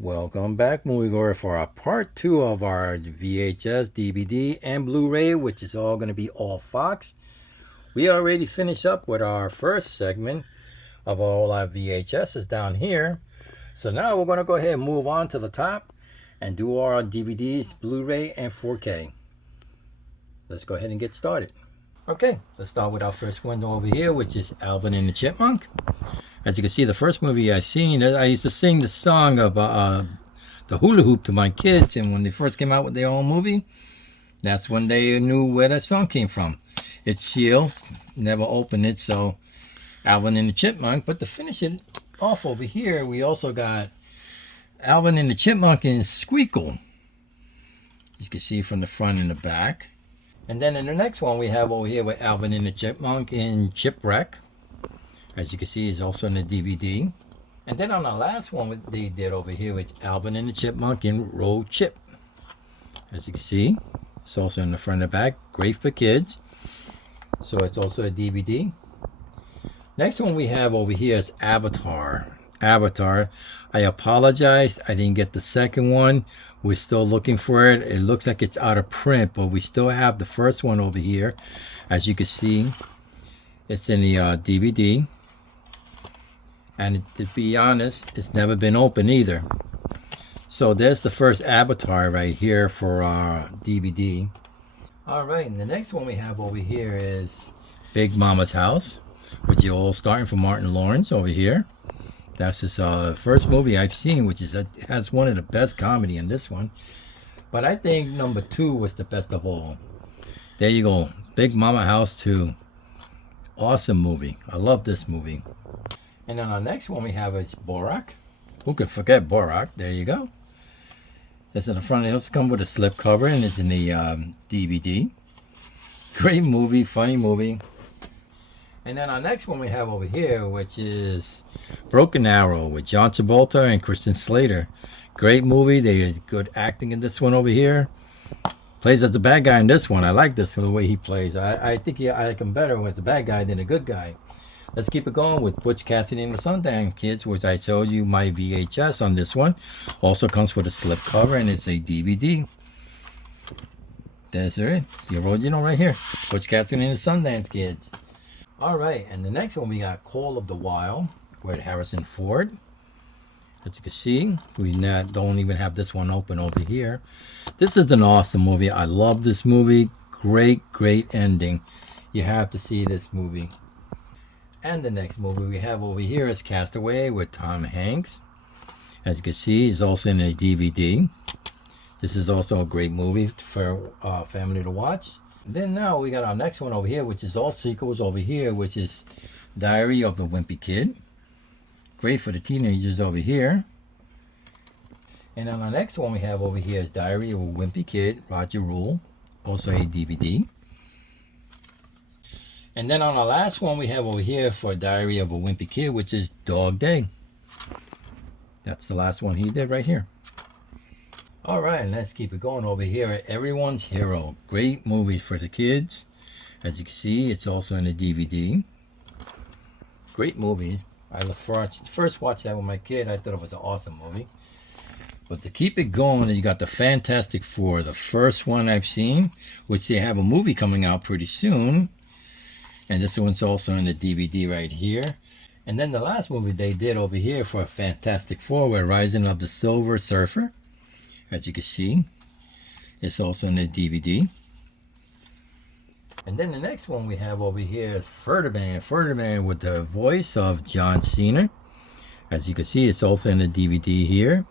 Welcome back, moviegoer, for our part 2 of our VHS, DVD, and Blu-ray, which is all going to be all Fox. We already finished up with our first segment of all our VHSs down here. So now we're going to go ahead and move on to the top and do our DVDs, Blu-ray, and 4K. Let's go ahead and get started. Okay, let's start with our first one over here, which is Alvin and the Chipmunk. As you can see, the first movie I seen, I used to sing the song of the hula hoop to my kids, and when they first came out with their own movie, that's when they knew where that song came from. It's sealed, never opened it, so Alvin and the Chipmunk. But to finish it off over here, we also got Alvin and the Chipmunk and Squeakle. As you can see from the front and the back. And then in the next one we have over here with Alvin and the Chipmunk in Chipwreck. As you can see, is also in the DVD. And then on the last one they did over here with Alvin and the Chipmunk in Road Chip. As you can see, it's also in the front and the back. Great for kids. So it's also a DVD. Next one we have over here is Avatar. Avatar. I apologize, I didn't get the second one. We're still looking for it. It looks like it's out of print, but we still have the first one over here. As you can see, it's in the DVD. And to be honest, it's never been open either. So there's the first Avatar right here for our DVD. All right, and the next one we have over here is Big Mama's House, which you're all starting from Martin Lawrence over here. That's his first movie I've seen, which is has one of the best comedy in this one. But I think number 2 was the best of all. There you go, Big Mama House 2. Awesome movie. I love this movie. And then our next one we have is Borak. Who could forget Borak? There you go. This in the front. It also comes with a slip cover and it's in the DVD. Great movie, funny movie. And then our next one we have over here, which is Broken Arrow with John Travolta and Christian Slater. Great movie. They did good acting in this one over here. Plays as a bad guy in this one. I like this, the way he plays. I think I like him better when it's a bad guy than a good guy. Let's keep it going with Butch Cassidy and the Sundance Kids, which I showed you my VHS on this one. Also comes with a slip cover and it's a DVD. That's it. The original right here. Butch Cassidy and the Sundance Kids. Alright, and the next one we got Call of the Wild with Harrison Ford. As you can see, we don't even have this one open over here. This is an awesome movie. I love this movie. Great ending. You have to see this movie. And the next movie we have over here is Castaway with Tom Hanks. As you can see, he's also in a DVD. This is also a great movie for family to watch. Then now we got our next one over here, which is all sequels over here, which is Diary of the Wimpy Kid. Great for the teenagers over here. And on our next one we have over here is Diary of a Wimpy Kid, Roger Rule. Also a DVD. And then on our last one we have over here for Diary of a Wimpy Kid, which is Dog Day. That's the last one he did right here. Alright, let's keep it going over here at Everyone's Hero. Great movie for the kids. As you can see, it's also in the DVD. Great movie. I first watched that with my kid. I thought it was an awesome movie. But to keep it going, you got the Fantastic Four. The first one I've seen, which they have a movie coming out pretty soon. And this one's also in the DVD right here. And then the last movie they did over here for Fantastic Four was Rising of the Silver Surfer. As you can see, it's also in the DVD. And then the next one we have over here is Ferdinand. Ferdinand with the voice of John Cena. As you can see, it's also in the DVD here.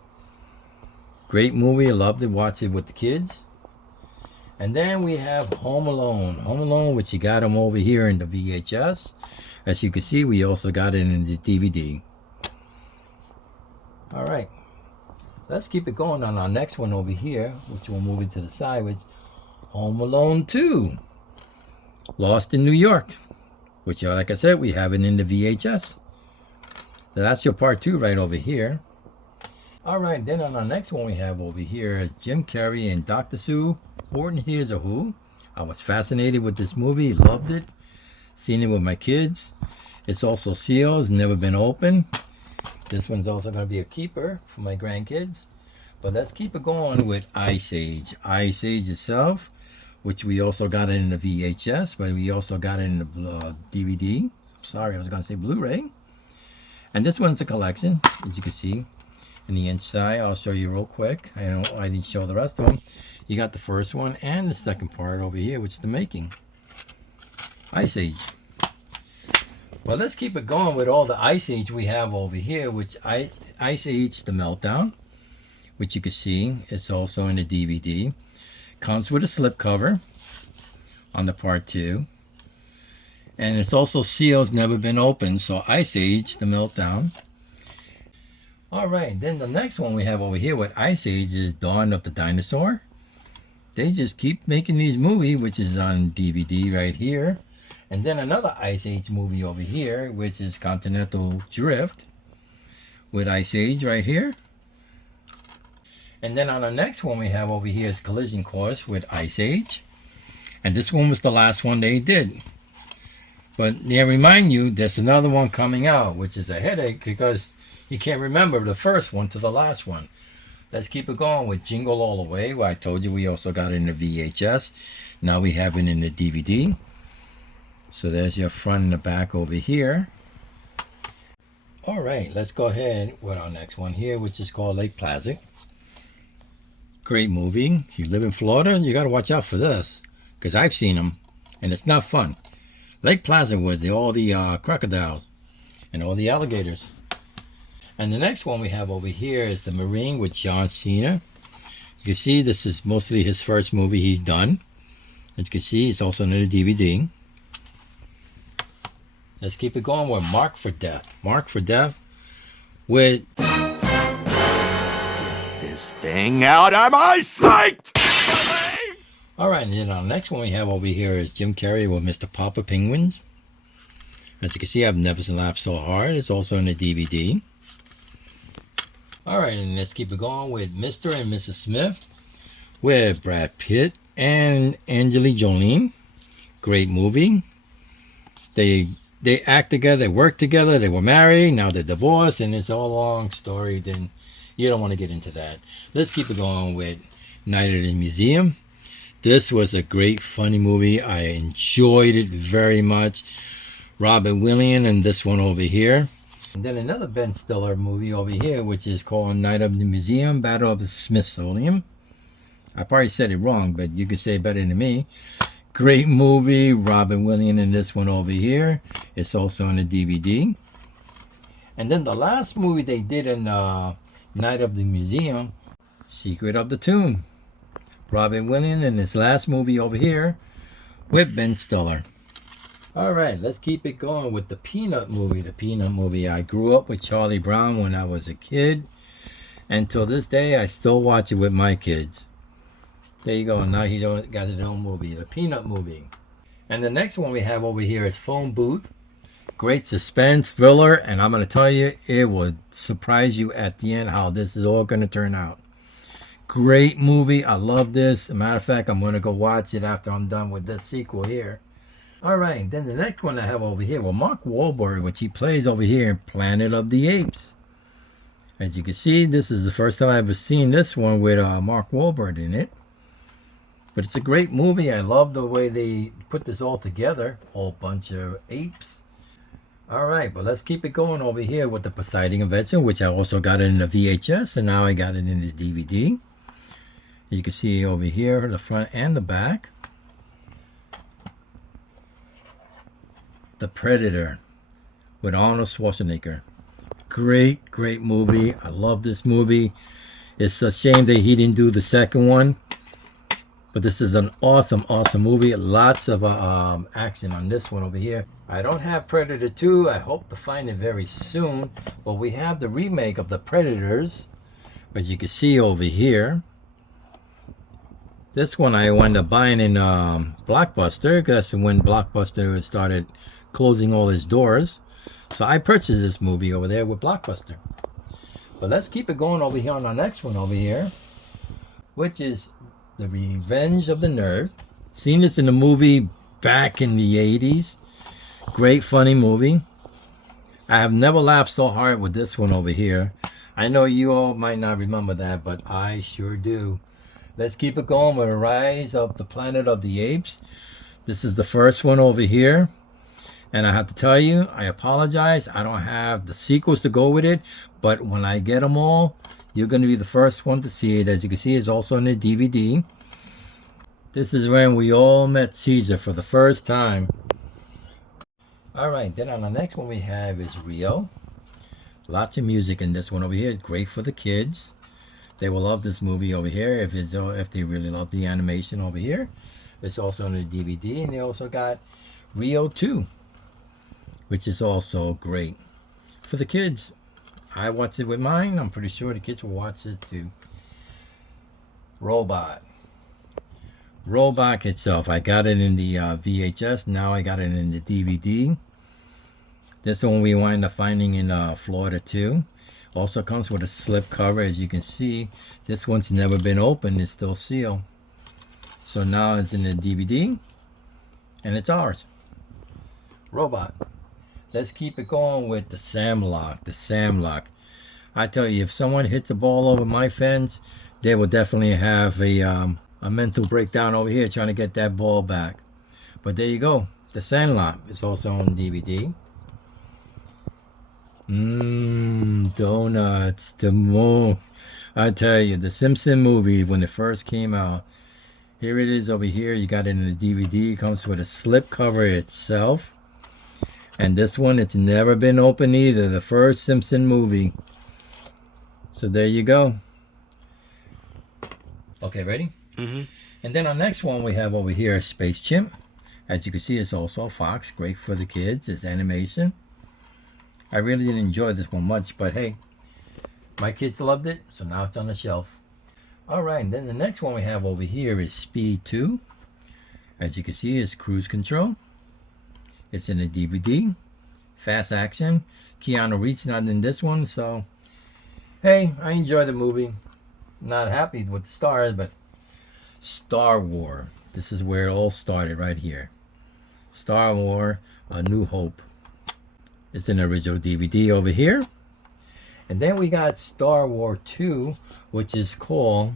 Great movie. I love to watch it with the kids. And then we have Home Alone. Home Alone, which you got them over here in the VHS. As you can see, we also got it in the DVD. All right. Let's keep it going on our next one over here, which we'll move it to the side, which is Home Alone 2. Lost in New York, which, like I said, we have it in the VHS. So that's your part 2 right over here. All right, then on our next one we have over here is Jim Carrey and Dr. Sue Horton Hears a Who. I was fascinated with this movie, loved it. Seen it with my kids. It's also sealed, it's never been opened. This one's also going to be a keeper for my grandkids. But let's keep it going with Ice Age. Ice Age itself, which we also got it in the VHS, but we also got it in the DVD. Sorry, I was going to say Blu-ray. And this one's a collection, as you can see. In the inside, I'll show you real quick. I didn't show the rest of them. You got the first one and the second part over here, which is the making. Ice Age. Well, let's keep it going with all the Ice Age we have over here, which Ice Age The Meltdown, which you can see it's also in the DVD. Comes with a slipcover on the part 2. And it's also sealed, never been opened. So Ice Age The Meltdown. Alright, then the next one we have over here with Ice Age is Dawn of the Dinosaur. They just keep making these movies, which is on DVD right here. And then another Ice Age movie over here, which is Continental Drift with Ice Age right here. And then on the next one we have over here is Collision Course with Ice Age. And this one was the last one they did. But yeah, remind you, there's another one coming out, which is a headache because you can't remember the first one to the last one. Let's keep it going with Jingle All the Way, where I told you we also got it in the VHS. Now we have it in the DVD. So there's your front and the back over here. Alright, let's go ahead with our next one here, which is called Lake Placid. Great movie. If you live in Florida, you got to watch out for this, because I've seen them, and it's not fun. Lake Placid with all the crocodiles and all the alligators. And the next one we have over here is The Marine with John Cena. You can see this is mostly his first movie he's done. As you can see, it's also in the DVD. Let's keep it going with Mark for Death. Mark for Death with... Get this thing out of my sight! Alright, and then our next one we have over here is Jim Carrey with Mr. Papa Penguins. As you can see, I've never laughed so hard. It's also in the DVD. Alright, and let's keep it going with Mr. and Mrs. Smith with Brad Pitt and Angelina Jolie. Great movie. They act together, they work together, they were married, now they're divorced, and it's all a long story. Then you don't want to get into that. Let's keep it going with Night at the Museum. This was a great, funny movie. I enjoyed it very much. Robin Williams and this one over here. And then another Ben Stiller movie over here, which is called Night of the Museum, Battle of the Smithsonian. I probably said it wrong, but you could say it better than me. Great movie. Robin Williams in this one over here. It's also in the DVD. And then the last movie they did in Night of the Museum, Secret of the Tomb. Robin Williams in his last movie over here with Ben Stiller. Alright, let's keep it going with the Peanut movie. The Peanut movie. I grew up with Charlie Brown when I was a kid. And till this day, I still watch it with my kids. There you go. Now he's got his own movie. The Peanut movie. And the next one we have over here is Phone Booth. Great suspense, thriller. And I'm going to tell you, it will surprise you at the end how this is all going to turn out. Great movie. I love this. As a matter of fact, I'm going to go watch it after I'm done with this sequel here. Alright, then the next one I have over here, well, Mark Wahlberg, which he plays over here in Planet of the Apes. As you can see, this is the first time I've ever seen this one with Mark Wahlberg in it. But it's a great movie. I love the way they put this all together. Whole bunch of apes. Alright, but let's keep it going over here with the Poseidon Adventure, which I also got it in the VHS, and now I got it in the DVD. You can see over here, the front and the back. The Predator with Arnold Schwarzenegger. Great, great movie. I love this movie. It's a shame that he didn't do the second one. But this is an awesome, awesome movie. Lots of action on this one over here. I don't have Predator 2. I hope to find it very soon. But we have the remake of the Predators. As you can see over here. This one I wound up buying in Blockbuster. Because when Blockbuster started closing all his doors. So I purchased this movie over there with Blockbuster. But let's keep it going over here on our next one over here. Which is The Revenge of the Nerd. Seen this in the movie back in the 80s. Great funny movie. I have never laughed so hard with this one over here. I know you all might not remember that, but I sure do. Let's keep it going with Rise of the Planet of the Apes. This is the first one over here. And I have to tell you, I apologize. I don't have the sequels to go with it. But when I get them all, you're going to be the first one to see it. As you can see, it's also on the DVD. This is when we all met Caesar for the first time. Alright, then on the next one we have is Rio. Lots of music in this one over here. It's great for the kids. They will love this movie over here if they really love the animation over here. It's also on the DVD, and they also got Rio 2, which is also great for the kids. I watched it with mine. I'm pretty sure the kids will watch it too. Robot itself. I got it in the VHS. Now I got it in the DVD. This one we wind up finding in Florida too. Also comes with a slip cover. As you can see, this one's never been opened. It's still sealed. So now it's in the DVD, and it's ours. Robot. Let's keep it going with the Samlock. I tell you, if someone hits a ball over my fence, they will definitely have a mental breakdown over here trying to get that ball back. But there you go. The Sandlot is also on DVD. Donuts. The moon. I tell you, the Simpson movie, when it first came out, here it is over here. You got it in the DVD. It comes with a slip cover itself. And this one, it's never been opened either. The first Simpson movie. So there you go. Okay, ready? Mm-hmm. And then our next one we have over here is Space Chimp. As you can see, it's also Fox. Great for the kids. It's animation. I really didn't enjoy this one much, but hey, my kids loved it, so now it's on the shelf. Alright, and then the next one we have over here is Speed 2. As you can see, it's Cruise Control. It's in a DVD. Fast action. Keanu Reeves not in this one, so hey, I enjoy the movie. Not happy with the stars, but Star Wars. This is where it all started right here. Star Wars, A New Hope. It's an original DVD over here. And then we got Star Wars 2, which is called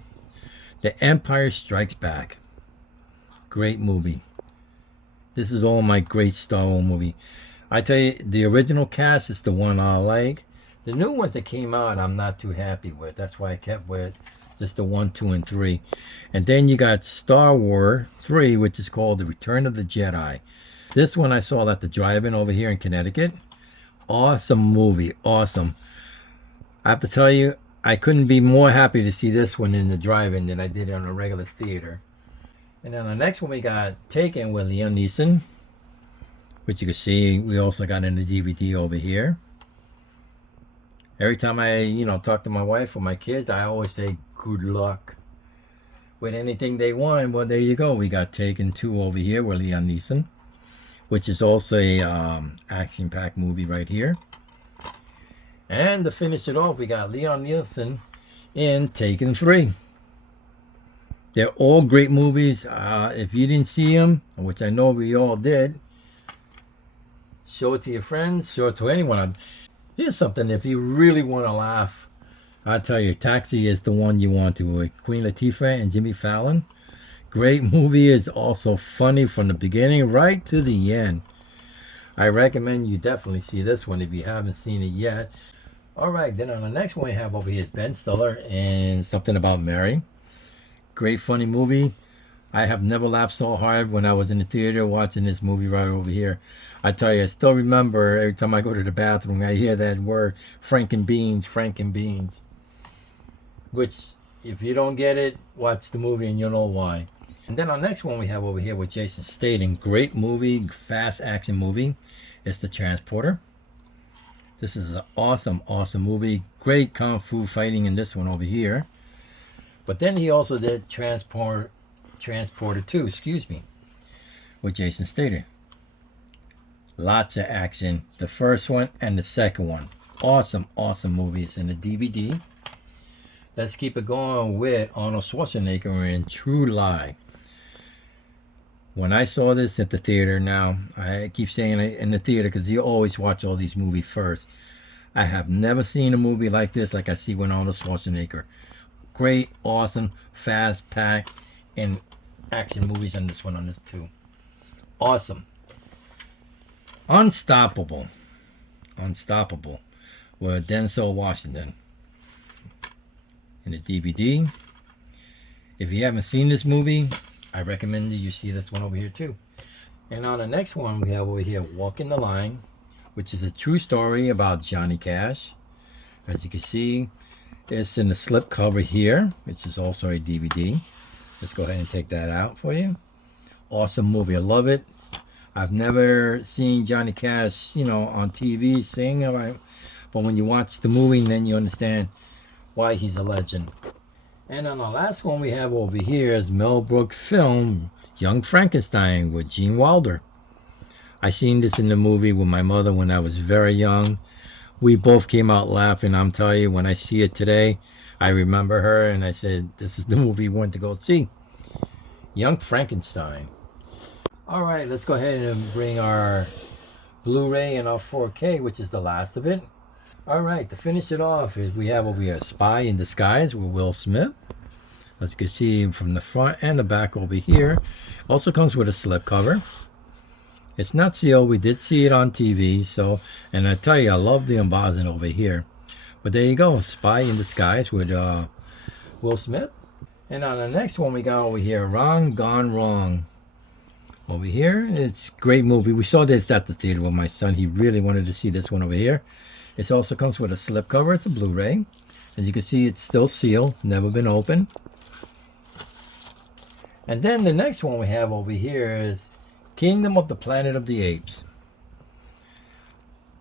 The Empire Strikes Back. Great movie. This is all my great Star Wars movie. I tell you, the original cast is the one I like. The new ones that came out, I'm not too happy with. That's why I kept with just the 1, 2, and 3. And then you got Star Wars 3, which is called The Return of the Jedi. This one I saw at the drive-in over here in Connecticut. Awesome movie. Awesome. I have to tell you, I couldn't be more happy to see this one in the drive-in than I did on a regular theater. And then the next one we got Taken with Liam Neeson, which you can see we also got in the DVD over here. Every time I, talk to my wife or my kids, I always say good luck with anything they want. Well, there you go. We got Taken 2 over here with Liam Neeson, which is also a action-packed movie right here. And to finish it off, we got Liam Neeson in Taken 3. They're all great movies. If you didn't see them, which I know we all did, show it to your friends, show it to anyone. Here's something, if you really want to laugh, I tell you, Taxi is the one you want to, with Queen Latifah and Jimmy Fallon. Great movie. Is also funny from the beginning right to the end. I recommend you definitely see this one if you haven't seen it yet. Alright, then on the next one we have over here is Ben Stiller and Something About Mary. Great funny movie. I have never laughed so hard when I was in the theater watching this movie right over here. I tell you, I still remember every time I go to the bathroom, I hear that word, Frankenbeans. Which, if you don't get it, watch the movie and you'll know why. And then our next one we have over here with Jason Statham. Great movie, fast action movie. It's The Transporter. This is an awesome movie. Great kung fu fighting in this one over here. But then he also did Transporter 2, with Jason Statham. Lots of action. The first one and the second one. Awesome movie. It's in the DVD. Let's keep it going with Arnold Schwarzenegger in True Lie. When I saw this at the theater, now I keep saying it in the theater because you always watch all these movies first. I have never seen a movie like this, like I see with Arnold Schwarzenegger. Great, awesome, fast packed, and action movies on this one, on this too. Awesome. Unstoppable. Unstoppable. With Denzel Washington. In the DVD. If you haven't seen this movie, I recommend you see this one over here too. And on the next one, we have over here Walking the Line, which is a true story about Johnny Cash. As you can see, it's in the slip cover here, which is also a DVD. Let's go ahead and take that out for you. Awesome movie. I love it. I've never seen Johnny Cash, on TV sing, but when you watch the movie, then you understand why he's a legend. And on the last one we have over here is Mel Brooks' film, Young Frankenstein with Gene Wilder. I seen this in the movie with my mother when I was very young. We both came out laughing. I'm telling you, when I see it today, I remember her and I said, this is the movie we went to go see. Young Frankenstein. All right, let's go ahead and bring our Blu-ray and our 4K, which is the last of it. All right, to finish it off, we have over here Spy in Disguise with Will Smith. As you can see from the front and the back over here. Also comes with a slipcover. It's not sealed. We did see it on TV. And I tell you, I love the embossing over here. But there you go, Spy in Disguise with Will Smith. And on the next one, we got over here, Wrong Gone Wrong. Over here, it's a great movie. We saw this at the theater with my son. He really wanted to see this one over here. It also comes with a slipcover. It's a Blu-ray. As you can see, it's still sealed, never been opened. And then the next one we have over here is Kingdom of the Planet of the Apes.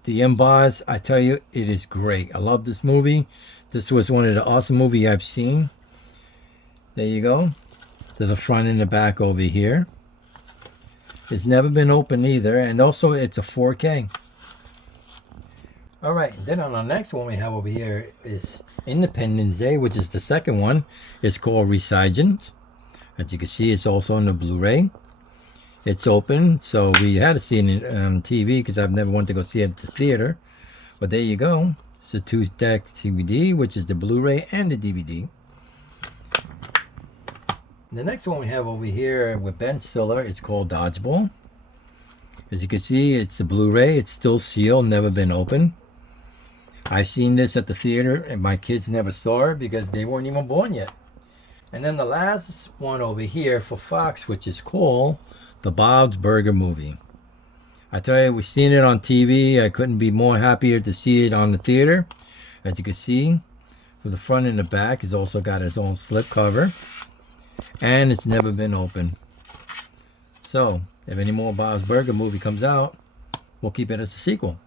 The emboss, I tell you, it is great. I love this movie. This was one of the awesome movies I've seen. There you go. To the front and the back over here. It's never been opened either, and also it's a 4K. All right, then on the next one we have over here is Independence Day, which is the second one. It's called Resurgence. As you can see, it's also on the Blu-ray. It's open, so we had to see it on TV because I've never wanted to go see it at the theater. But there you go. It's a 2-deck DVD, which is the Blu-ray and the DVD. The next one we have over here with Ben Stiller is called Dodgeball. As you can see, it's a Blu-ray. It's still sealed, never been opened. I've seen this at the theater, and my kids never saw it because they weren't even born yet. And then the last one over here for Fox, which is called the Bob's Burger Movie. I tell you, we've seen it on TV. I couldn't be more happier to see it on the theater. As you can see, for the front and the back, it's also got its own slip cover. And it's never been opened. So, if any more Bob's Burger movie comes out, we'll keep it as a sequel.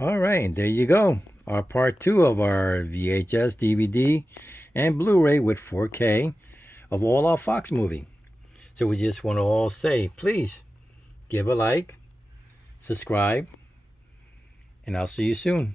All right, there you go. Our part 2 of our VHS, DVD, and Blu-ray with 4K of all our Fox movie. So we just want to all say, please give a like, subscribe, and I'll see you soon.